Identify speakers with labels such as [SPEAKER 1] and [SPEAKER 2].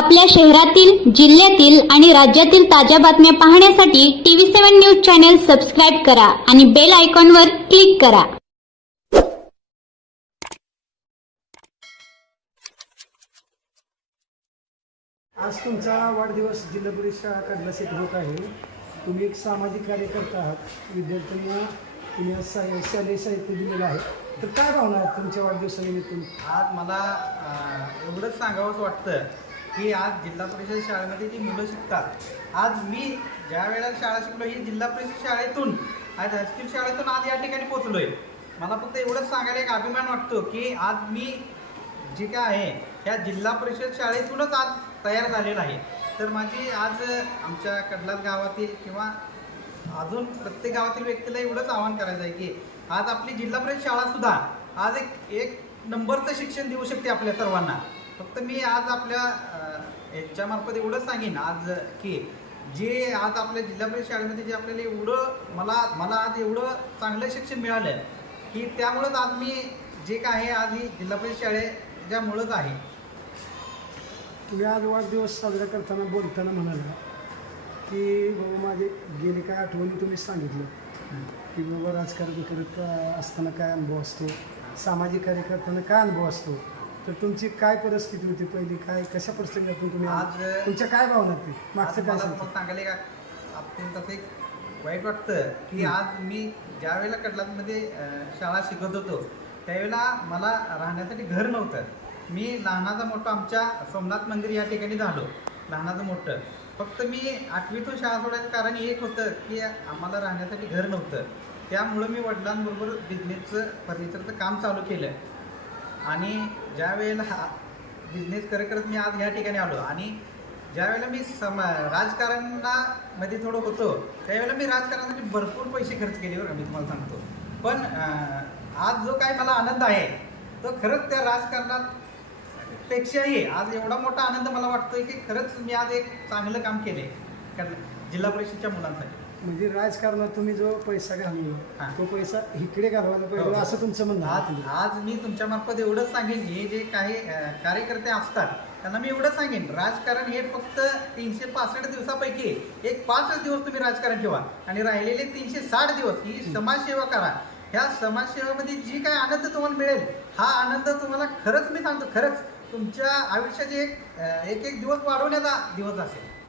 [SPEAKER 1] आपल्या शहरातील जिल्ह्यातील आणि राज्यातील ताज्या बातम्या पाहण्यासाठी TV seven news channel subscribe करा आणि बेल आयकॉनवर क्लिक करा.
[SPEAKER 2] आज तुमचा वाढदिवस जिल्हा परिषद शाळा कडलास येथे होत आहे. तुम्ही एक सामाजिक कार्यकर्ता आहात. विद्यार्थ्यांना तुम्ही आज शालेय साहित्य दिलेलं आहे. तर काय भावना आहेत तुमच्या वाढदिवसानिमित्त?
[SPEAKER 3] आज मला एवढंच सांगावंसं वाटतं की आज जिल्हा परिषद शाळेमध्ये जी मुलं शिकतात आज मी ज्या वेळेला शाळा शिकलो ही जिल्हा परिषद शाळेतून आज हायस्कूल शाळेतून आज या ठिकाणी पोचलोय मला फक्त एवढंच सांगायला एक अभिमान वाटतो की आज मी जे काय आहे ह्या जिल्हा परिषद शाळेतूनच आज तयार झालेलं आहे. तर माझी आज आमच्या कडलात गावातील किंवा अजून प्रत्येक गावातील व्यक्तीला एवढंच आवाहन करायचं आहे की आज आपली जिल्हा परिषद शाळा सुद्धा आज एक एक नंबरचं शिक्षण देऊ शकते आपल्या सर्वांना. फक्त मी आज आपल्या अं, याच्यामार्फत एवढं सांगेन आज की जे आज आपल्या जिल्हा परिषद शाळेमध्ये जे आपल्याला एवढं मला मला आज एवढं चांगलं शिक्षण मिळालं की त्यामुळंच आज मी जे काय आहे आज ही जिल्हा परिषद शाळेच्यामुळंच आहे.
[SPEAKER 2] तुम्ही आज वाढदिवस साजरा करताना बोलताना म्हणाला की बाबा माझे गेले काय आठवणी तुम्ही सांगितलं. की बाबा राजकारण करत असताना काय अनुभव असतो? सामाजिक कार्य करताना काय अनुभव असतो? तर तुमची काय परिस्थिती होती पहिली? काय कशा प्रसंगातून तुम्ही?
[SPEAKER 3] आज
[SPEAKER 2] तुमच्या काय भावना आहेत? ते मागचं काय
[SPEAKER 3] मला
[SPEAKER 2] सांगता?
[SPEAKER 3] सांगायला का आपण तसं एक वाईट वाटतं की आज मी ज्या वेळेला कडलातमध्ये अं, शाळा शिकत होतो त्यावेळेला मला राहण्यासाठी घर नव्हतं. मी लहानाचा मोठं आमच्या सोमनाथ मंदिर या ठिकाणी झालो लहानाचं मोठं. फक्त मी आठवीतून शाळा सोडायचं कारण एक होतं की आम्हाला राहण्यासाठी घर नव्हतं. त्यामुळं मी वडिलांबरोबर बिझनेसचं फर्निचरचं काम चालू केलं. आणि ज्या वेळेला बिझनेस करत करत मी आज ह्या ठिकाणी आलो आणि ज्या वेळेला मी सम राजकारणामध्ये थोडं होतो त्यावेळेला मी राजकारणासाठी भरपूर पैसे खर्च केले बरं मी तुम्हाला सांगतो. पण आज जो काय मला आनंद आहे तो खरंच त्या राजकारणात पेक्षाही आज एवढा मोठा आनंद मला वाटतोय की खरंच मी आज एक चांगलं काम केले कारण जिल्हा परिषदच्या मुलांसाठी.
[SPEAKER 2] म्हणजे राजकारणात तुम्ही जो पैसा घालवला
[SPEAKER 3] हां.
[SPEAKER 2] तो पैसा इकडे घालवायला पाहिजे
[SPEAKER 3] हो.
[SPEAKER 2] असं तुमचं म्हणणं
[SPEAKER 3] आज. आज मी तुमच्या मार्फत एवढंच सांगेन हे जे काही कार्यकर्ते असतात त्यांना मी एवढंच सांगेन राजकारण हे फक्त तीनशे पासष्ट दिवसापैकी एक पाचच दिवस तुम्ही राजकारण ठेवा आणि राहिलेले तीनशे साठ दिवस ही समाजसेवा करा ह्या समाजसेवेमध्ये जी काय आनंद तुम्हाला मिळेल हा आनंद तुम्हाला खरंच मी सांगतो खरंच तुमच्या आयुष्याचे एक एक दिवस वाढवण्याचा दिवस असेल